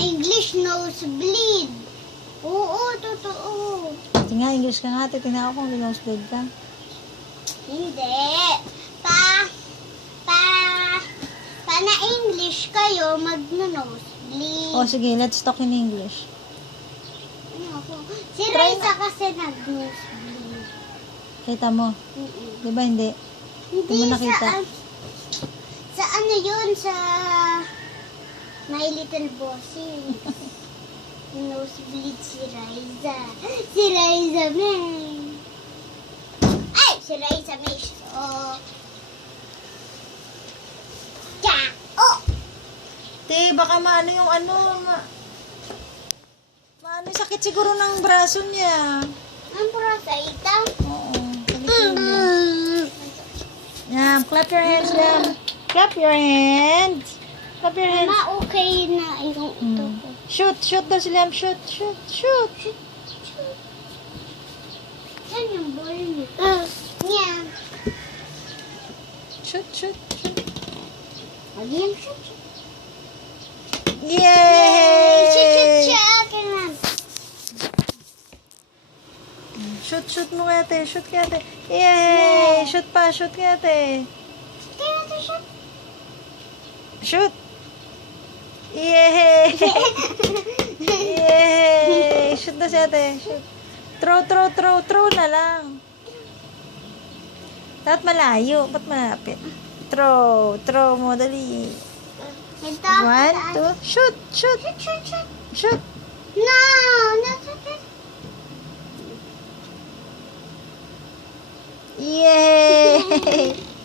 English, nosebleed. Oo, totoo. Tingnan, English ka nga. Tingnan ako kung nosebleed ka. Hindi. Na English kayo, magno-nosebleed. Oh, sige, let's talk in English. Si Raisa kasi nag-nosebleed. Kita mo? Di ba hindi? Hindi mo nakita? Sa ano yun? Sa My Little Bosses. Nosebleed si Raisa. Si Raisa May. Ay! Si Raisa May. So, oh! Te, baka maano yung ano, maano yung sakit siguro ng braso niya. Ang prosita. Oo, sakit niya. Yam, clap your hands, Yam. Clap your hands. Clap your hands. Mama, okay na yung ito ko. Shoot daw si Liam. Shoot. Yan yung ball niya. Yan. Shoot. Again, shoot. Yay! Shoot. Akin na. Shoot mo kaya, te. Shoot kaya, te. Yay! Shoot kaya, te. Kaya ito shoot. Shoot! Yay! Yay! Shoot na siya, te. Shoot. Throw na lang. Dapat malayo. Ba't malapit? Throw mo, dali. Ito. 1, 2, shoot! Shoot! No, not shoot. Yay!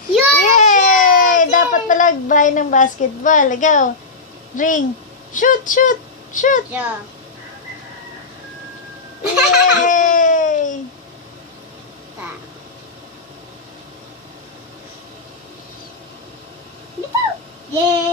You're Yay! Dapat malagbay ng basketball. Ikaw. Ring. Shoot! Yeah. Yay! Yay!